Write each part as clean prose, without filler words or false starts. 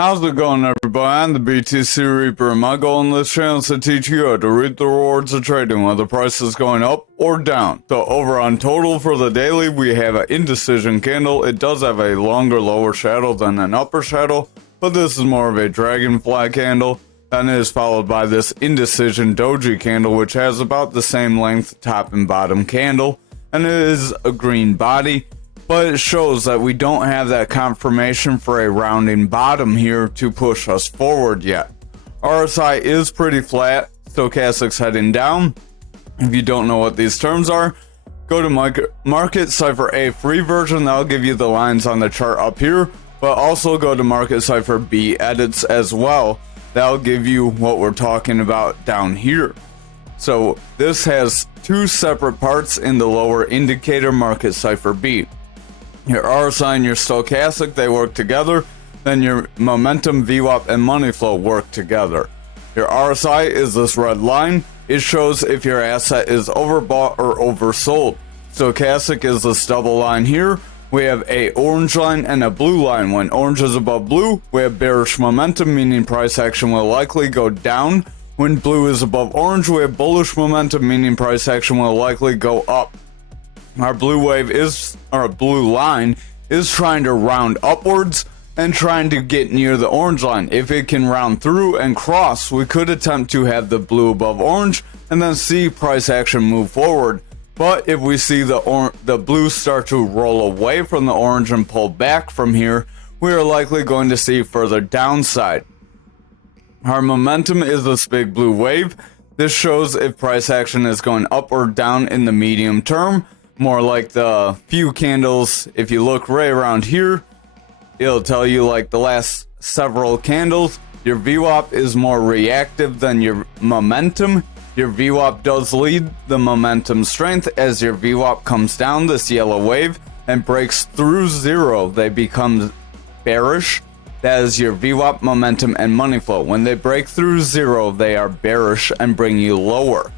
How's it going, everybody? I'm the BTC Reaper, and my goal in this channel is to teach you how to reap the rewards of trading, whether the price is going up or down. So over on total for the daily, we have an indecision candle. It does have a longer lower shadow than an upper shadow, but this is more of a dragonfly candle. Then it is followed by this indecision doji candle, which has about the same length top and bottom candle, and it is a green body. But it shows that we don't have that confirmation for a rounding bottom here to push us forward yet. RSI is pretty flat, stochastic's heading down. If you don't know what these terms are, go to Market Cipher A free version, that'll give you the lines on the chart up here, but also go to Market Cipher B edits as well. That'll give you what we're talking about down here. So this has two separate parts in the lower indicator Market Cipher B. Your RSI and your stochastic, they work together. Then your momentum, VWAP, and money flow work together. Your RSI is this red line. It shows if your asset is overbought or oversold. Stochastic is this double line here. We have a orange line and a blue line. When orange is above blue, we have bearish momentum, meaning price action will likely go down. When blue is above orange, we have bullish momentum, meaning price action will likely go up. Our blue line is trying to round upwards and trying to get near the orange line. If it can round through and cross, we could attempt to have the blue above orange and then see price action move forward. But if we see the blue start to roll away from the orange and pull back from here, we are likely going to see further downside. Our momentum is this big blue wave. This shows if price action is going up or down in the medium term. More like the few candles, if you look right around here, it'll tell you like the last several candles, your VWAP is more reactive than your momentum. Your VWAP does lead the momentum strength. As your VWAP comes down this yellow wave and breaks through zero, they become bearish. That is your VWAP, momentum, and money flow. When they break through zero, they are bearish and bring you lower,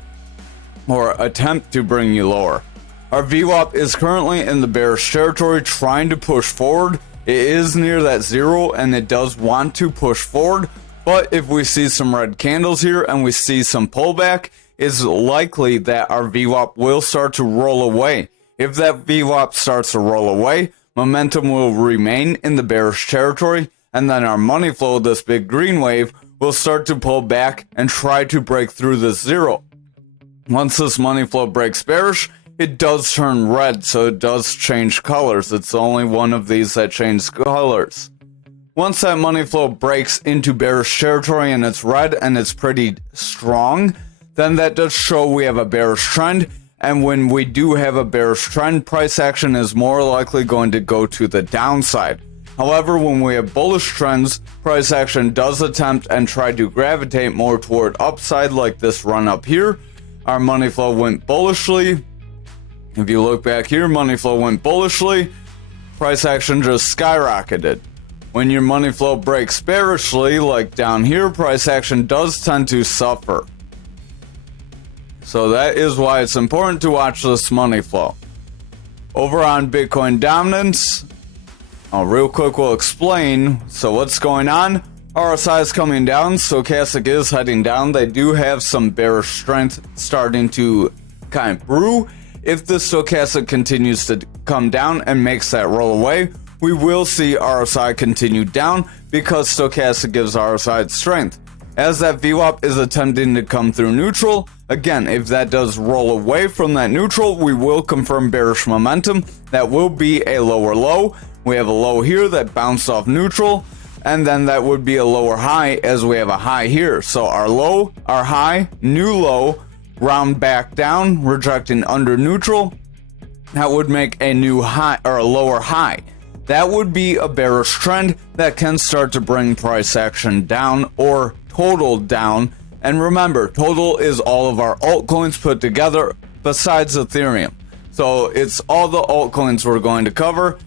or attempt to bring you lower. Our VWAP is currently in the bearish territory trying to push forward. It is near that zero and it does want to push forward, but if we see some red candles here and we see some pullback, it's likely that our VWAP will start to roll away. If that VWAP starts to roll away, momentum will remain in the bearish territory, and then our money flow, this big green wave, will start to pull back and try to break through this zero. Once this money flow breaks bearish, it does turn red, so it does change colors. It's only one of these that changes colors. Once that money flow breaks into bearish territory and it's red and it's pretty strong, then that does show we have a bearish trend. And when we do have a bearish trend, price action is more likely going to go to the downside. However, when we have bullish trends, price action does attempt and try to gravitate more toward upside, like this run up here. Our money flow went bullishly. If you look back here, money flow went bullishly, price action just skyrocketed. When your money flow breaks bearishly, like down here, price action does tend to suffer. So that is why it's important to watch this money flow. Over on Bitcoin dominance, real quick we'll explain. So what's going on? RSI is coming down, stochastic is heading down. They do have some bearish strength starting to kind of brew. If the stochastic continues to come down and makes that roll away, we will see RSI continue down because stochastic gives RSI its strength. As that VWAP is attempting to come through neutral, again, if that does roll away from that neutral, we will confirm bearish momentum. That will be a lower low. We have a low here that bounced off neutral, and then that would be a lower high as we have a high here. So our low, our high, new low, round back down, rejecting under neutral. That would make a new high or a lower high. That would be a bearish trend that can start to bring price action down or total down. And remember, total is all of our altcoins put together besides Ethereum. So it's all the altcoins we're going to cover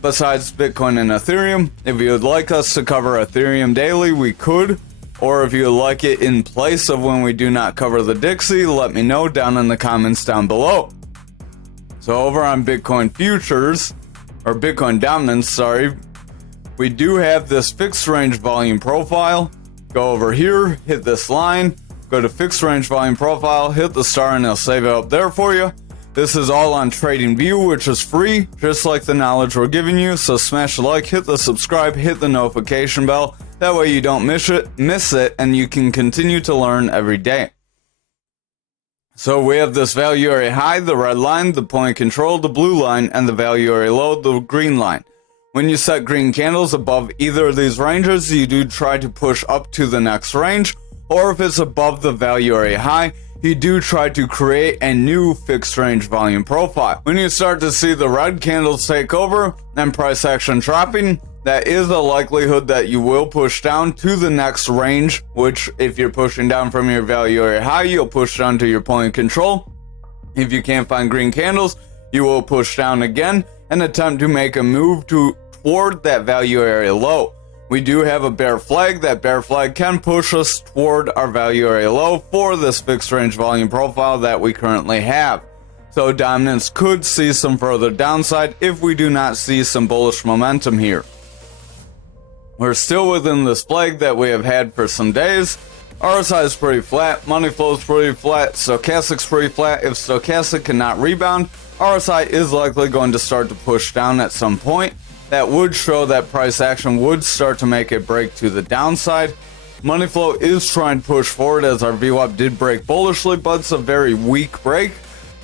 besides Bitcoin and Ethereum. If you would like us to cover Ethereum daily, we could. Or if you would like it in place of when we do not cover the Dixie, let me know down in the comments down below. So over on Bitcoin futures, or Bitcoin dominance, sorry, we do have this fixed range volume profile. Go over here, hit this line, go to fixed range volume profile, hit the star, and it'll save it up there for you. This is all on TradingView, which is free, just like the knowledge we're giving you. So smash the like, hit the subscribe, hit the notification bell. That way you don't miss it, and you can continue to learn every day. So we have this value area high, the red line, the point of control, the blue line, and the value area low, the green line. When you set green candles above either of these ranges, you do try to push up to the next range, or if it's above the value area high, you do try to create a new fixed range volume profile. When you start to see the red candles take over and price action dropping, that is a likelihood that you will push down to the next range, which if you're pushing down from your value area high, you'll push down to your point of control. If you can't find green candles, you will push down again and attempt to make a move toward that value area low. We do have a bear flag. That bear flag can push us toward our value area low for this fixed range volume profile that we currently have. So dominance could see some further downside if we do not see some bullish momentum here. We're still within this flag that we have had for some days. RSI is pretty flat, money flow is pretty flat, stochastic's pretty flat. If stochastic cannot rebound, RSI is likely going to start to push down at some point. That would show that price action would start to make a break to the downside. Money flow is trying to push forward as our VWAP did break bullishly, but it's a very weak break.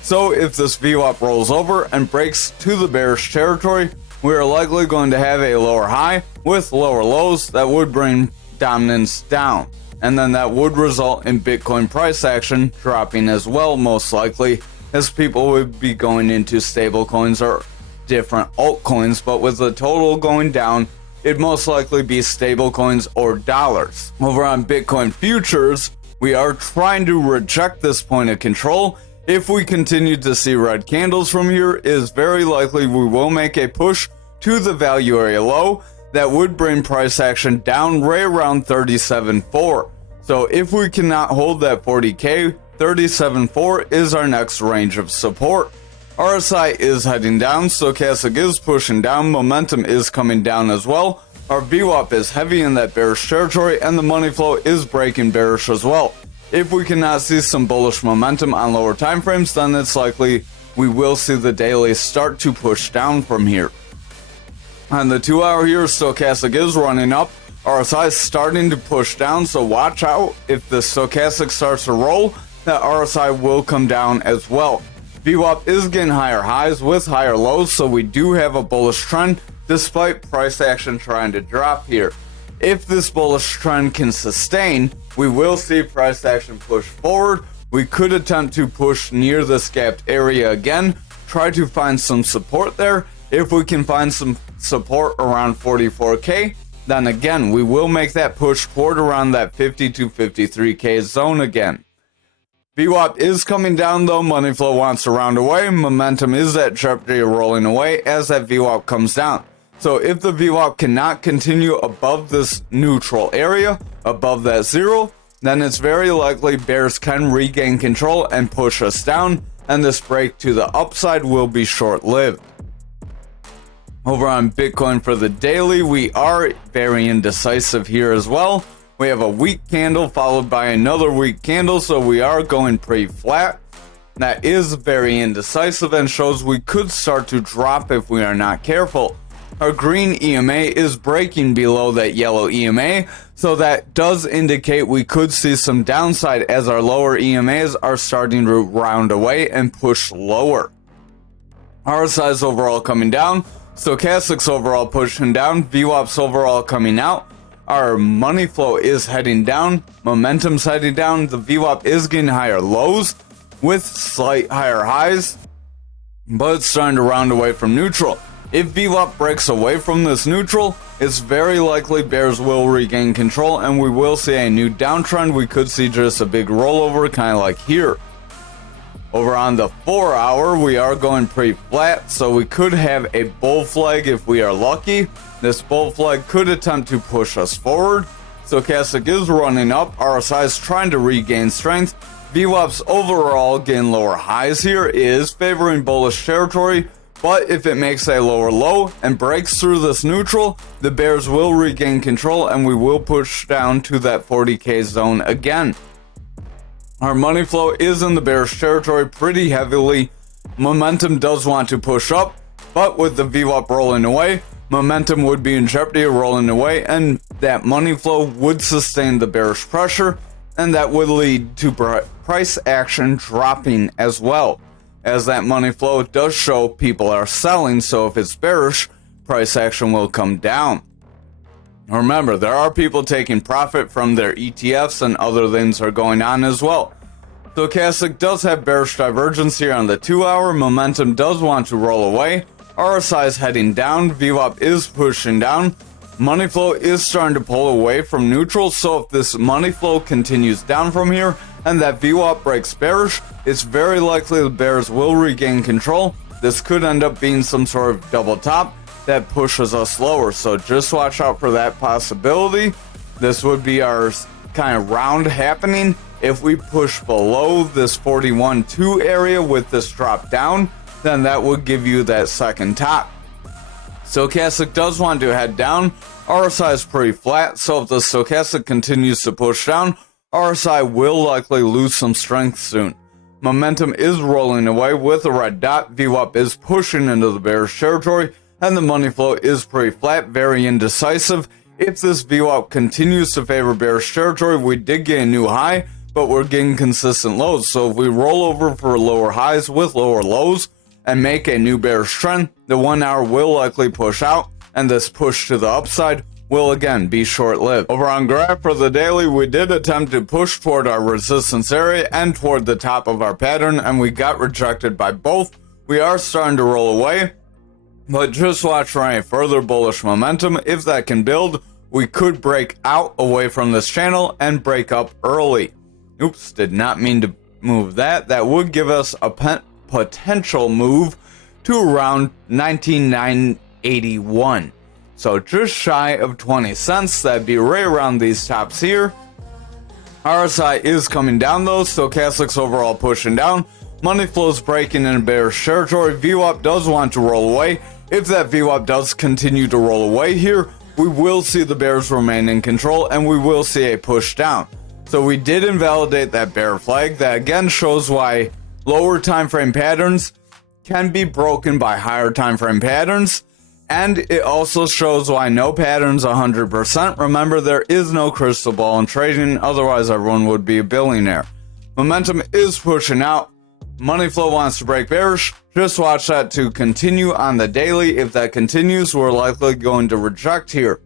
So if this VWAP rolls over and breaks to the bearish territory, we are likely going to have a lower high with lower lows that would bring dominance down. And then that would result in Bitcoin price action dropping as well, most likely, as people would be going into stable coins or different altcoins, but with the total going down, it'd most likely be stable coins or dollars. Over on Bitcoin futures, we are trying to reject this point of control. If we continue to see red candles from here, it is very likely we will make a push to the value area low that would bring price action down right around 37.4. So if we cannot hold that 40k, 37.4 is our next range of support. RSI is heading down, stochastic is pushing down, momentum is coming down as well. Our VWAP is heavy in that bearish territory, and the money flow is breaking bearish as well. If we cannot see some bullish momentum on lower time frames, then it's likely we will see the daily start to push down from here. On the 2 hour here, stochastic is running up. RSI is starting to push down, so watch out. If the stochastic starts to roll, that RSI will come down as well. VWAP is getting higher highs with higher lows, so we do have a bullish trend despite price action trying to drop here. If this bullish trend can sustain, we will see price action push forward. We could attempt to push near this gapped area again, try to find some support there. If we can find some support around 44k, then again, we will make that push toward around that 50 to 53k zone again. VWAP is coming down though, money flow wants to round away, momentum is at jeopardy of rolling away as that VWAP comes down. So if the VWAP cannot continue above this neutral area, above that zero, then it's very likely bears can regain control and push us down, and this break to the upside will be short-lived. Over on Bitcoin for the daily, we are very indecisive here as well. We have a weak candle followed by another weak candle, so we are going pretty flat. That is very indecisive and shows we could start to drop if we are not careful. Our green EMA is breaking below that yellow EMA, so that does indicate we could see some downside as our lower EMAs are starting to round away and push lower. RSI is overall coming down, stochastic's overall pushing down, VWAP's overall coming out. Our money flow is heading down, momentum's heading down, the VWAP is getting higher lows with slight higher highs, but it's starting to round away from neutral. If VWAP breaks away from this neutral, it's very likely bears will regain control and we will see a new downtrend. We could see just a big rollover, kind of like here. Over on the 4 hour, we are going pretty flat, so we could have a bull flag if we are lucky. This bull flag could attempt to push us forward. Stochastic is running up, RSI is trying to regain strength. VWAP's overall getting lower highs here is favoring bullish territory, but if it makes a lower low and breaks through this neutral, the bears will regain control and we will push down to that 40k zone again. Our money flow is in the bearish territory pretty heavily. Momentum does want to push up, but with the VWAP rolling away, momentum would be in jeopardy of rolling away, and that money flow would sustain the bearish pressure, and that would lead to price action dropping as well, as that money flow does show people are selling. So if it's bearish, price action will come down. Remember, there are people taking profit from their ETFs and other things are going on as well. Stochastic does have bearish divergence here on the 2-hour. Momentum does want to roll away. RSI is heading down. VWAP is pushing down. Money flow is starting to pull away from neutral. So if this money flow continues down from here and that VWAP breaks bearish, it's very likely the bears will regain control. This could end up being some sort of double top that pushes us lower. So just watch out for that possibility. This would be our kind of round happening. If we push below this 41.2 area with this drop down, then that would give you that second top. Stochastic does want to head down. RSI is pretty flat, so if the stochastic continues to push down, RSI will likely lose some strength soon. Momentum is rolling away with a red dot. VWAP is pushing into the bearish territory, and the money flow is pretty flat, very indecisive. If this VWAP continues to favor bearish territory, we did get a new high, but we're getting consistent lows. So if we roll over for lower highs with lower lows and make a new bearish trend, the 1 hour will likely push out, and this push to the upside will again be short-lived. Over on graph for the daily, we did attempt to push toward our resistance area and toward the top of our pattern, and we got rejected by both. We are starting to roll away, but just watch for any further bullish momentum. If that can build, we could break out away from this channel and break up early. Oops, did not mean to move that. That would give us a potential move to around 19,981. So just shy of 20 cents. That'd be right around these tops here. RSI is coming down though. Stochastic's overall pushing down. Money flow's breaking in bearish territory. VWAP does want to roll away. If that VWAP does continue to roll away here, we will see the bears remain in control and we will see a push down. So we did invalidate that bear flag. That again shows why lower time frame patterns can be broken by higher time frame patterns. And it also shows why no pattern's 100%. Remember, there is no crystal ball in trading, otherwise everyone would be a billionaire. Momentum is pushing out. Money flow wants to break bearish. Just watch that to continue on the daily. If that continues, we're likely going to reject here.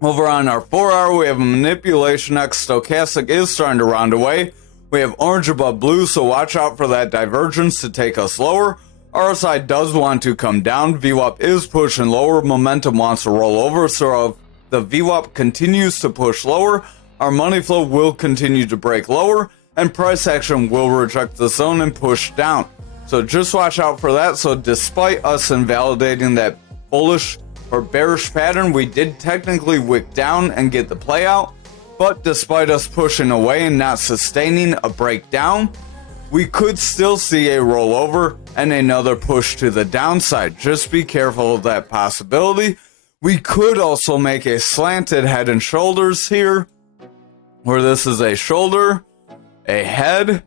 Over on our 4 hour, we have a manipulation X. Stochastic is starting to round away. We have orange above blue, so watch out for that divergence to take us lower. RSI does want to come down. VWAP is pushing lower. Momentum wants to roll over. So if the VWAP continues to push lower, our money flow will continue to break lower and price action will reject the zone and push down. So just watch out for that. So despite us invalidating that bullish or bearish pattern, we did technically wick down and get the play out. But despite us pushing away and not sustaining a breakdown, we could still see a rollover and another push to the downside. Just be careful of that possibility. We could also make a slanted head and shoulders here, where this is a shoulder, a head,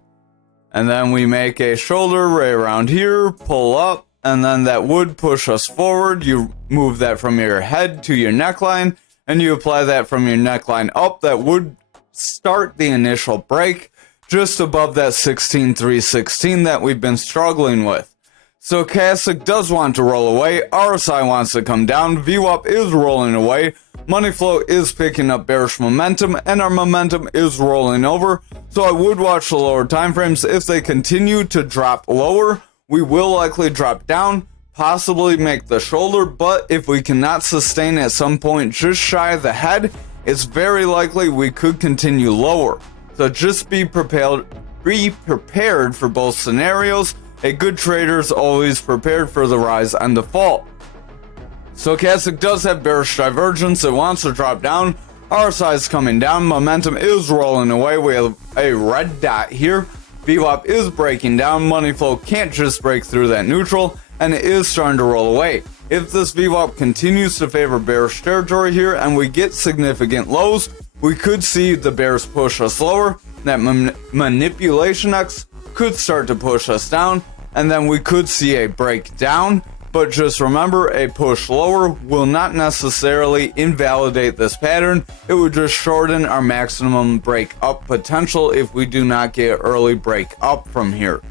and then we make a shoulder right around here, pull up, and then that would push us forward. You move that from your head to your neckline, and you apply that from your neckline up. That would start the initial break just above that 16,316 that we've been struggling with. Stochastic does want to roll away. RSI wants to come down. VWAP is rolling away. Money flow is picking up bearish momentum, and our momentum is rolling over. So I would watch the lower time frames. If they continue to drop lower, we will likely drop down, possibly make the shoulder. But if we cannot sustain at some point just shy of the head, it's very likely we could continue lower. So just be prepared for both scenarios. A good trader is always prepared for the rise and the fall. Stochastic does have bearish divergence. It wants to drop down. RSI is coming down. Momentum is rolling away. We have a red dot here. VWAP is breaking down. Money flow can't just break through that neutral. and it is starting to roll away. If this VWAP continues to favor bearish territory here and we get significant lows, we could see the bears push us lower. That manipulation X could start to push us down, and then we could see a breakdown. But just remember, a push lower will not necessarily invalidate this pattern. It would just shorten our maximum break up potential if we do not get early break up from here.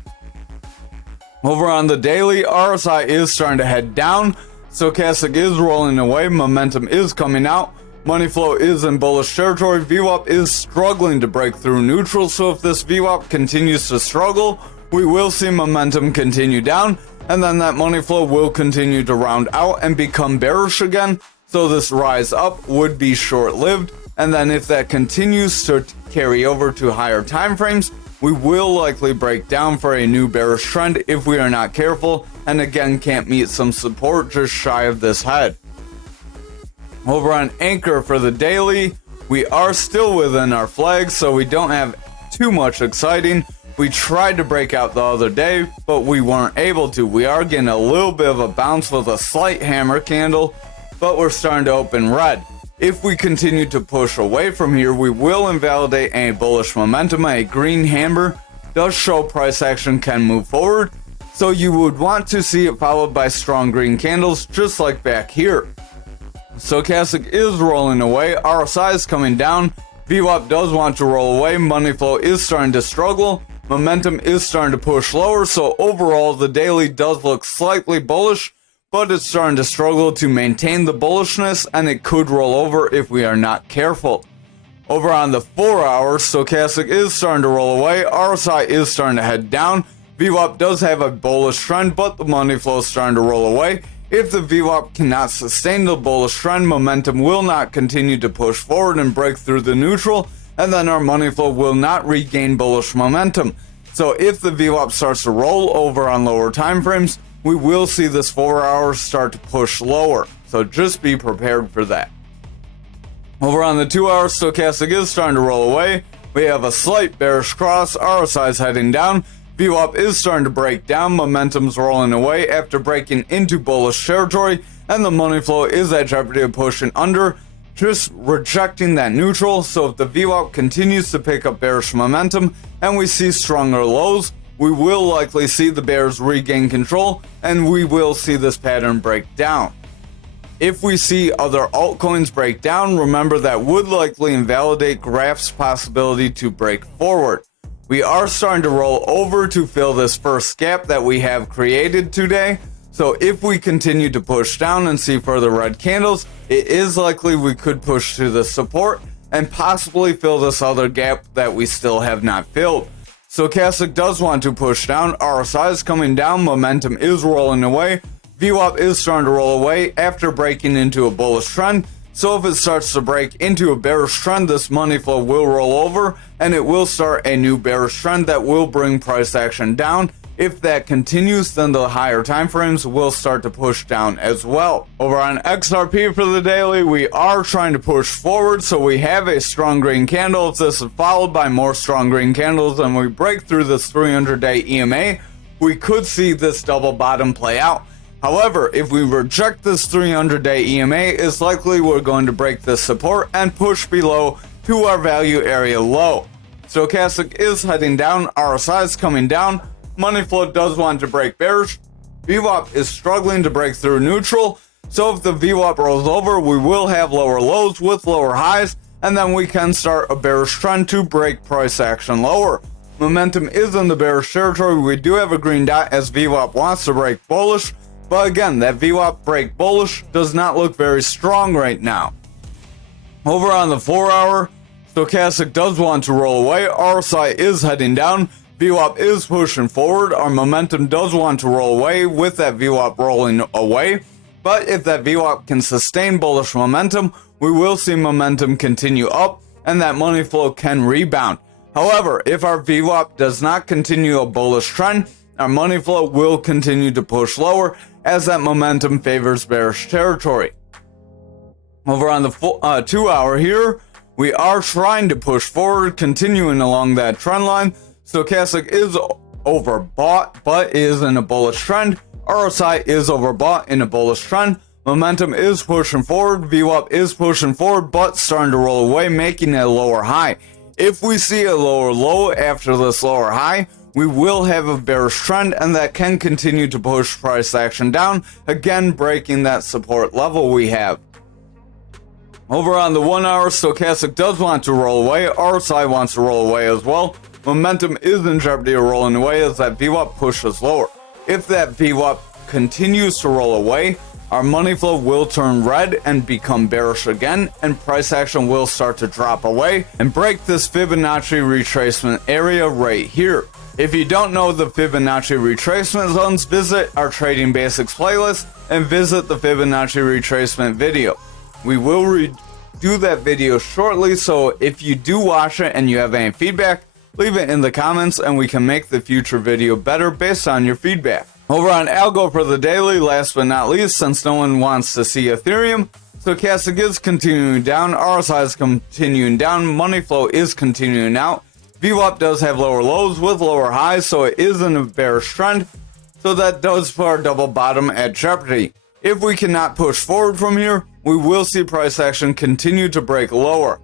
Over on the daily, RSI is starting to head down. Stochastic is rolling away. Momentum is coming out. Money flow is in bullish territory. VWAP is struggling to break through neutral. So if this VWAP continues to struggle, we will see momentum continue down. And then that money flow will continue to round out and become bearish again. So this rise up would be short-lived. And then if that continues to carry over to higher time frames, we will likely break down for a new bearish trend if we are not careful, and again can't meet some support just shy of this head. Over on Ankr for the daily, we are still within our flags, so we don't have too much exciting. We tried to break out the other day, but we weren't able to. We are getting a little bit of a bounce with a slight hammer candle, but we're starting to open red. If we continue to push away from here, we will invalidate any bullish momentum. A green hammer does show price action can move forward, so you would want to see it followed by strong green candles, just like back here. Stochastic is rolling away, RSI is coming down, VWAP does want to roll away, money flow is starting to struggle, momentum is starting to push lower, so overall the daily does look slightly bullish, but it's starting to struggle to maintain the bullishness, and it could roll over if we are not careful. Over on the 4 hour, Stochastic is starting to roll away, RSI is starting to head down, VWAP does have a bullish trend, but the money flow is starting to roll away. If the VWAP cannot sustain the bullish trend, momentum will not continue to push forward and break through the neutral, and then our money flow will not regain bullish momentum. So if the VWAP starts to roll over on lower time frames, we will see this 4 hours start to push lower. So just be prepared for that. Over on the 2 hour, Stochastic is starting to roll away. We have a slight bearish cross, RSI is heading down. VWAP is starting to break down, momentum's rolling away after breaking into bullish territory, and the money flow is at jeopardy of pushing under, just rejecting that neutral. So if the VWAP continues to pick up bearish momentum and we see stronger lows, we will likely see the bears regain control, and we will see this pattern break down. If we see other altcoins break down, remember that would likely invalidate Graph's possibility to break forward. We are starting to roll over to fill this first gap that we have created today. So if we continue to push down and see further red candles, it is likely we could push to the support and possibly fill this other gap that we still have not filled. Stochastic does want to push down, RSI is coming down, momentum is rolling away, VWAP is starting to roll away after breaking into a bullish trend. So if it starts to break into a bearish trend, this money flow will roll over and it will start a new bearish trend that will bring price action down. If that continues, then the higher time frames will start to push down as well. Over on XRP for the daily, we are trying to push forward, so we have a strong green candle. If this is followed by more strong green candles and we break through this 300-day EMA, we could see this double bottom play out. However, if we reject this 300-day EMA, it's likely we're going to break this support and push below to our value area low. Stochastic is heading down, RSI is coming down, money flow does want to break bearish, VWAP is struggling to break through neutral, so if the VWAP rolls over, we will have lower lows with lower highs, and then we can start a bearish trend to break price action lower. Momentum is in the bearish territory. We do have a green dot as VWAP wants to break bullish, but again, that VWAP break bullish does not look very strong right now. Over on the 4 hour, Stochastic does want to roll away, RSI is heading down, VWAP is pushing forward, our momentum does want to roll away with that VWAP rolling away, but if that VWAP can sustain bullish momentum, we will see momentum continue up and that money flow can rebound. However, if our VWAP does not continue a bullish trend, our money flow will continue to push lower as that momentum favors bearish territory. Over on the 2 hour here, we are trying to push forward, continuing along that trend line. Stochastic is overbought, but is in a bullish trend. RSI is overbought in a bullish trend. Momentum is pushing forward, VWAP is pushing forward, but starting to roll away, making it a lower high. If we see a lower low after this lower high, we will have a bearish trend, and that can continue to push price action down, again breaking that support level we have. Over on the 1 hour, stochastic does want to roll away, RSI wants to roll away as well. Momentum is in jeopardy of rolling away as that VWAP pushes lower. If that VWAP continues to roll away, our money flow will turn red and become bearish again, and price action will start to drop away and break this Fibonacci retracement area right here. If you don't know the Fibonacci retracement zones, visit our Trading Basics playlist and visit the Fibonacci retracement video. We will redo that video shortly, so if you do watch it and you have any feedback, leave it in the comments and we can make the future video better based on your feedback. Over on ALGO for the daily, last but not least, since no one wants to see Ethereum, stochastic is continuing down, RSI is continuing down, money flow is continuing out. VWAP does have lower lows with lower highs, so it is in a bearish trend, so that does put our double bottom at jeopardy. If we cannot push forward from here, we will see price action continue to break lower.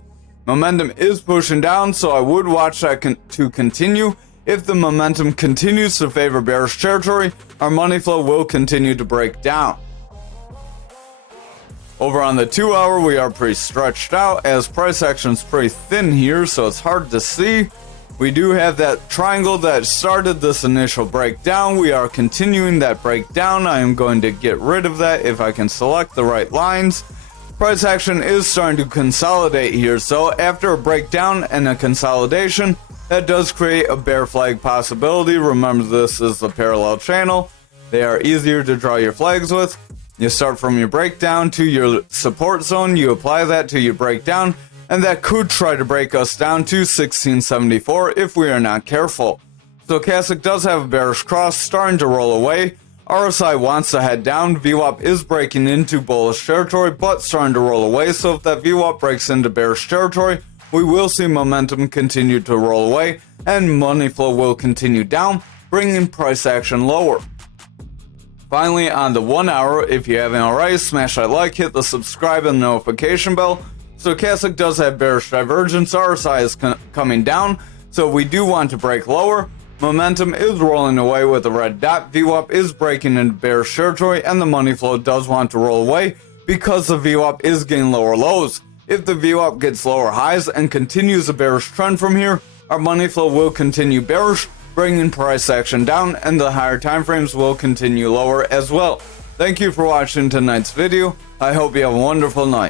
Momentum is pushing down, so I would watch that to continue. If the momentum continues to favor bearish territory, our money flow will continue to break down. Over on the 2 hour, we are pretty stretched out as price action is pretty thin here, so it's hard to see. We do have that triangle that started this initial breakdown. We are continuing that breakdown. I am going to get rid of that if I can select the right lines. Price action is starting to consolidate here, so after a breakdown and a consolidation, that does create a bear flag possibility. Remember, this is the parallel channel. They are easier to draw your flags with. You start from your breakdown to your support zone, you apply that to your breakdown, and that could try to break us down to 1674 if we are not careful. Stochastic does have a bearish cross starting to roll away. RSI wants to head down, VWAP is breaking into bullish territory but starting to roll away, so if that VWAP breaks into bearish territory, we will see momentum continue to roll away and money flow will continue down, bringing price action lower. Finally, on the 1 hour, if you haven't already, smash that like, hit the subscribe and notification bell. Stochastic does have bearish divergence, RSI is coming down, so we do want to break lower. Momentum is rolling away with a red dot, VWAP is breaking into bearish territory, and the money flow does want to roll away because the VWAP is getting lower lows. If the VWAP gets lower highs and continues a bearish trend from here, our money flow will continue bearish, bringing price action down, and the higher time frames will continue lower as well. Thank you for watching tonight's video. I hope you have a wonderful night.